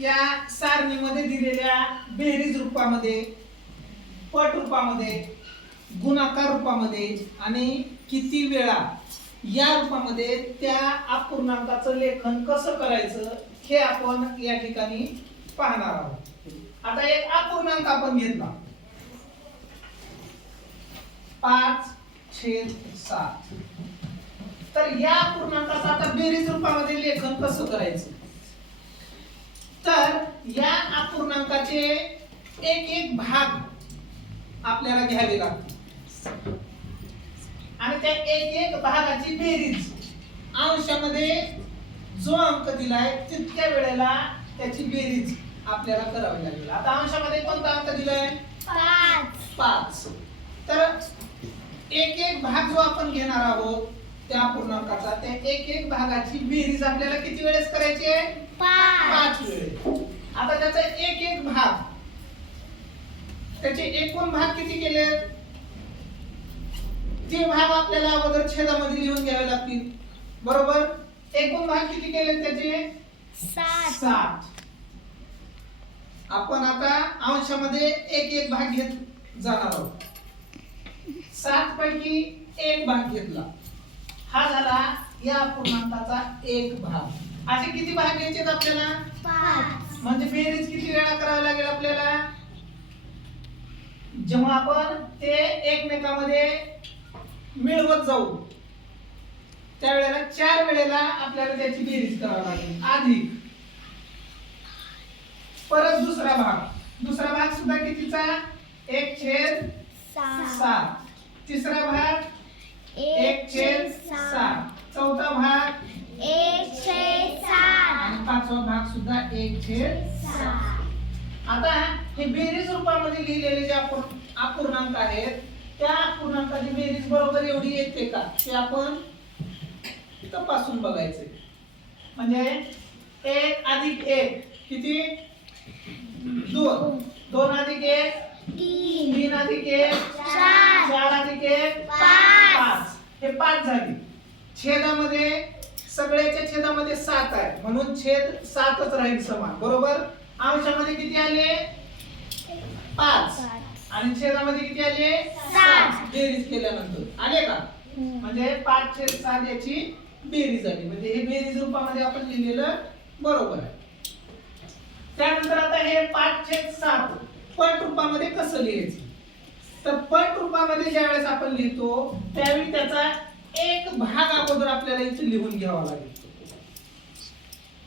या सारणीमध्ये दिलेल्या बेरीज रूपामध्ये, पट रूपामध्ये, गुणाकार रूपामध्ये आणि किती वेळा या रूपामध्ये त्या अपूर्णांकाचं लेखन कसं करायचं हे आपण या ठिकाणी पाहणार आहोत. आता एक अपूर्णांक आपण घेतला 5/7. तर या अपूर्णांकाचं आता बेरीज रूपामध्ये लेखन कसं करायचं, तर या अपूर्णांकाचे एक एक भाग आपल्याला घ्यावे लागतील आणि त्या एक एक भागाची बेरीज अंशामध्ये जो अंक दिलाय तितक्या वेळेला त्याची बेरीज आपल्याला करावी लागेल. आता अंशामध्ये कोणता अंक दिलाय 5. तर एक एक भाग जो आपण घेणार आहोत त्या पूर्णांकाचा, त्या एक एक भागाची बेरीज आपल्याला किती वेळेस करायची आहे 5 वेळेस. आता त्याचा एक एक भाग, त्याचे एकूण भाग किती केले ते भाग आपल्याला अगोदर छेदामध्ये लिहून घ्यावे लागतील. बरोबर. एकूण भाग किती केले त्याचे 7. आपण आता अंशामध्ये एक एक भाग घेत जाणार आहोत. 7 पैकी एक भाग घेतला, हा झाला या पूर्णांकाचा एक भाग. असे किती भाग घ्यायचे आपल्याला 5. म्हणजे बेरीज किती वेळा करावी लागेल आपल्याला, जेव्हा आपण ते एकमेकांमध्ये मिळवत जाऊ त्यावेळेला 4 वेळेला आपल्याला त्याची बेरीज करावी लागेल. अधिक परत दुसरा भाग सुद्धा कितीचा 1/7. तिसरा भाग 1/7. चौथा भाग 1/7 आणि पाचवा भाग सुद्धा 1/7. आता हे बेरीज रूपामध्ये लिहिलेले जे अपूर्णांक आहेत त्या अपूर्णांकाची बेरीज बरोबर एवढी येते का ते आपण तपासून बघायचे. म्हणजे 1 + 1 किती 2. 2 + 1 3 + 1 4 + 1 5. हे 5 झाली. छेदामध्ये सगळ्याच्या छेदामध्ये 7 आहे म्हणून छेद 7च राहील समान. बरोबर. अंशामध्ये किती आले 5 आणि छेदामध्ये किती आले 7. बेरीज केल्यानंतर आले का, म्हणजे 5/7 याची बेरीज आली. म्हणजे हे बेरीज रूपामध्ये आपण लिहिलेलं बरोबर आहे. त्यानंतर आता हे 5/7 पट रूपामध्ये कसं लिहायचं, तर पट रूपामध्ये ज्यावेळेस आपण लिहितो त्यावेळी त्याचा एक भाग अगोदर आपल्याला इथे लिहून घ्यावा लागेल.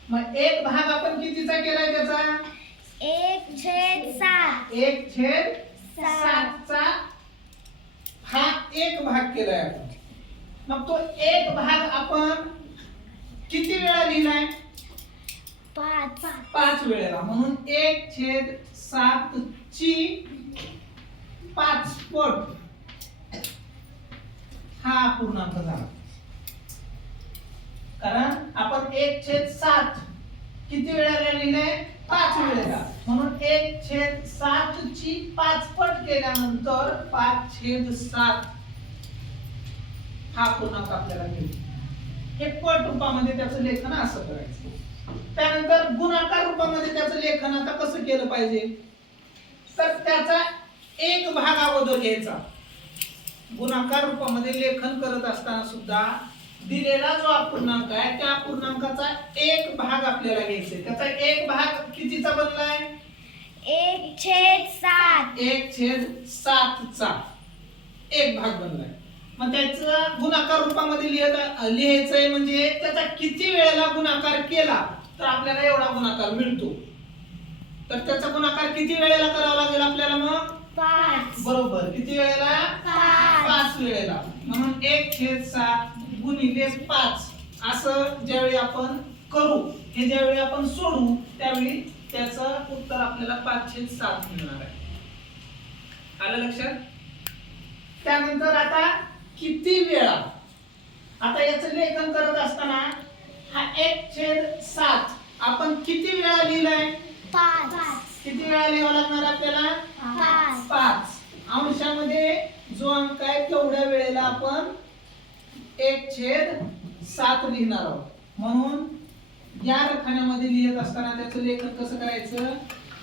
मग एक भाग आपण कितीचा केलाय त्याचा 1/7. 1/7चा हा एक भाग केलाय आपण. मग तो एक भाग आपण किती वेळा लिहिलाय 5 वेळेला. म्हणून 1/7 ची 5 पट हा पूर्णांक झाला. कारण आपण 1/7 किती वेळेला लिहिलंय 5 वेळेला. म्हणून 1/7 ची 5 पट केल्यानंतर 5/7 हा पूर्णांक आपल्याला मिळतो. हे पट रूपामध्ये त्याचं लेखन असं करायचं. त्यानंतर गुणाकार रूपामध्ये त्याचं लेखन आता कसं केलं पाहिजे, तर त्याचा एक भाग अगोदर घ्यायचा. गुणाकार रूपामध्ये लेखन करत असताना सुद्धा दिलेला जो अपूर्णांक आहे त्या अपूर्णांकाचा एक भाग आपल्याला घ्यायचा. त्याचा एक भाग कितीचा बनलाय 1/7. 1/7चा एक भाग बनलाय. मग त्याचं गुणाकार रूपामध्ये लिहायचंय. म्हणजे त्याचा किती वेळेला गुणाकार केला तर आपल्याला एवढा गुणाकार मिळतो. तर त्याचा गुणाकार किती वेळेला करावा लागेल आपल्याला मग 5. बरोबर. किती वेळेला 5 वेळेला. म्हणून 1/7 गुणिले 5 असं ज्यावेळी आपण करू, हे ज्यावेळी आपण सोडू त्यावेळी त्याचं उत्तर आपल्याला 5/7 मिळणार आहे. आलं लक्षात. त्यानंतर आता किती वेळा, आता याचं लेखन करत असताना हा 1/7 आपण किती वेळा लिहिलाय 5. किती वेळा लिहावं लागणार आपल्याला 5. अंशामध्ये जो अंक आहे तेवढ्या वेळेला आपण 1/7 लिहिणार आहोत. म्हणून या रखान्यामध्ये लिहित असताना त्याचं लेखन कसं करायचं?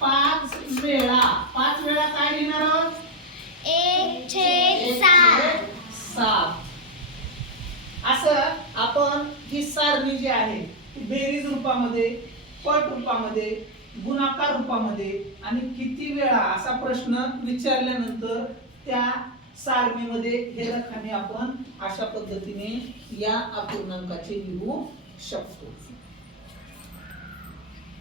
5 वेळा. 5 वेळा काय लिहिणार आहोत? 1/7. असं आपण ही सारणी जी आहे ती बेरीज रूपामध्ये, पट रूपामध्ये, गुणाकार रूपामध्ये आणि किती वेळा असा प्रश्न विचारल्यानंतर त्या सारणीमध्ये हे रखाने आपण अशा पद्धतीने या अपूर्णांकाचे लिहू शकतो.